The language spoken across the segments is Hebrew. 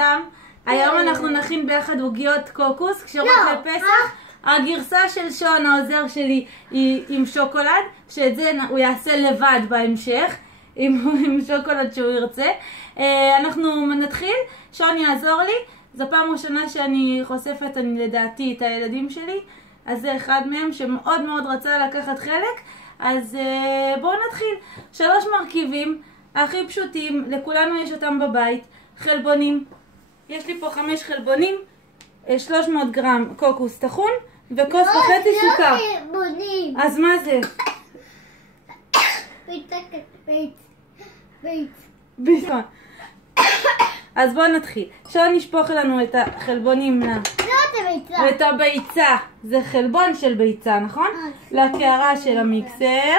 לכולם. היום אנחנו נכין ביחד עוגיות קוקוס קשרות לפסח. הגרסה של שון העוזר שלי היא עם שוקולד, שאת זה הוא יעשה לבד בהמשך עם שוקולד שהוא ירצה. אנחנו נתחיל, שון יעזור לי. זו פעם ראשונה שאני חושפת לדעתי את הילדים שלי, אז זה אחד מהם שמאוד מאוד רצה לקחת חלק. אז בואו נתחיל. 3 מרכיבים הכי פשוטים, לכולנו יש אותם בבית. חלבונים, יש לי פה 5 חלבונים, 300 גרם קוקוס טחון וכוס וחצי סוכר. אז מה זה? ביצה. אז בואו נתחיל. שון נשפוך לנו את החלבונים את הביצה, זה חלבון של ביצה, נכון? לקערה של המיקסר,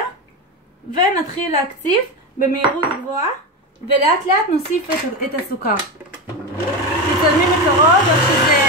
ונתחיל להקציף במהירות גבוהה, ולאט לאט נוסיף את הסוכר. תצלמי מקרוב איך שזה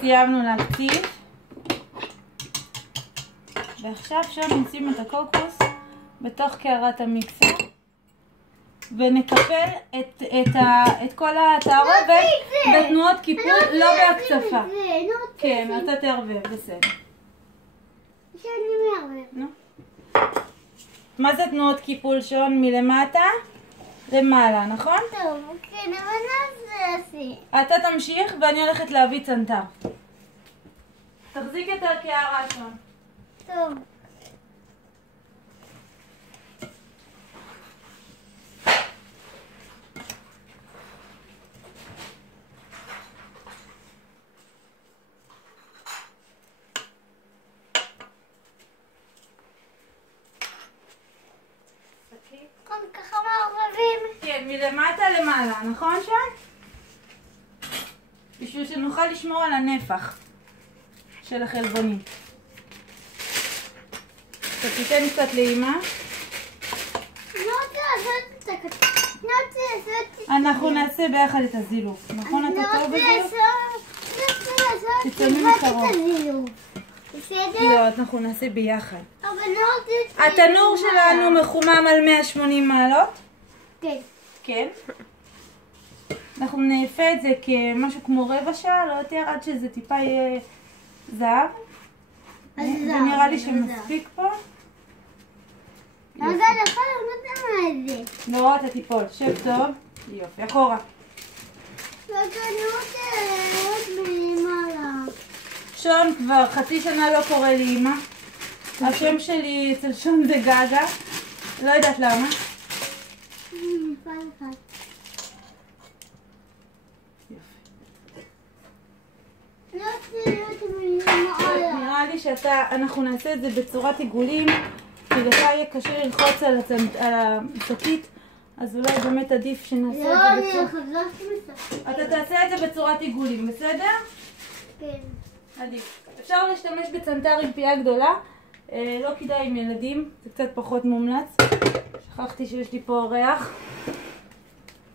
סיימנו להקציף, ועכשיו שם נשים את הקוקוס בתוך קערת המיקסר ונקפל את כל התערובת בתנועות קיפול, לא בהקצפה. כן, אתה תערבב, בסדר. מה זה תנועות קיפול, שון? מלמטה למעלה, נכון? טוב, כן, אבל לא זה. אתה תמשיך ואני הולכת להביא צנתר. תחזיק את הקערה, שון. טוב. ככה מערבבים. כן, מלמטה למעלה, נכון שון? בשביל שנוכל לשמור על הנפח של החלבונים. אתה תיתן קצת לאמא. אנחנו נעשה ביחד את הזילוף, נכון? אתה טוב בזילוף? תצלמי מקרוב. לא, אנחנו נעשה ביחד. התנור שלנו מחומם על 180 מעלות. כן. כן. אנחנו נאפה את זה כמשהו כמו רבע שעה, לא יותר, עד שזה טיפה יהיה זהב. זה נראה לי שמספיק פה. רגע, נכון, לא יודע מה זה. לא, אתה תיפול, שב טוב. יופי, אחורה. רגע, אני רוצה לראות מלמעלה. שון כבר חצי שנה לא קורא לי אמא. השם שלי אצל שון זה גגה. לא יודעת למה. נראה לי אנחנו נעשה את זה בצורת עיגולים, כי לך יהיה קשה ללחוץ על השקית, אז אולי באמת עדיף שנעשה את זה בצורת... אתה תעשה את זה בצורת עיגולים, בסדר? כן. עדיף. אפשר להשתמש בצנתר עם פייה גדולה, לא כדאי עם ילדים, זה קצת פחות מומלץ. שכחתי שיש לי פה ריח.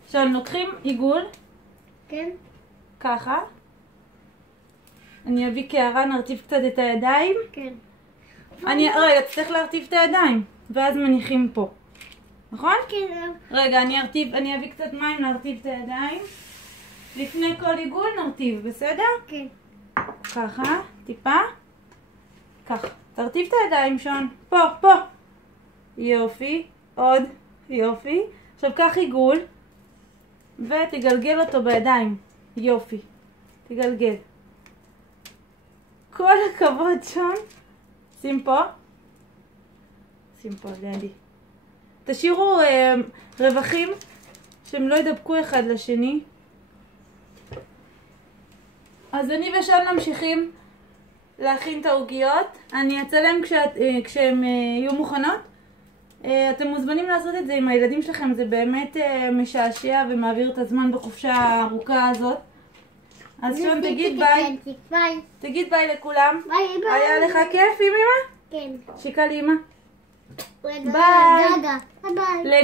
עכשיו לוקחים עיגול. כן. ככה. אני אביא קערה, נרטיב קצת את הידיים. כן. רגע, צריך להרטיב את הידיים, ואז מניחים פה. נכון? כן. רגע, אני אביא קצת מים להרטיב את הידיים. לפני כל עיגול נרטיב, בסדר? כן. ככה, טיפה. ככה. תרטיב את הידיים, שון. פה. יופי. עוד. יופי. עכשיו קח עיגול, ותגלגל אותו בידיים. יופי. תגלגל. כל הכבוד, שון. שים פה. שים פה, לידי. תשאירו רווחים שהם לא ידבקו אחד לשני. אז אני ושון ממשיכים להכין את העוגיות. אני אצלם כשהן יהיו מוכנות. אתם מוזמנים לעשות את זה עם הילדים שלכם, זה באמת משעשע ומעביר את הזמן בחופשה הארוכה הזאת. אז שון, תגיד ביי. ביי. תגיד ביי לכולם. ביי. היה לך כיף עם אמא? כן. שיקה לאמא. ביי. ביי. ביי. לגמרי.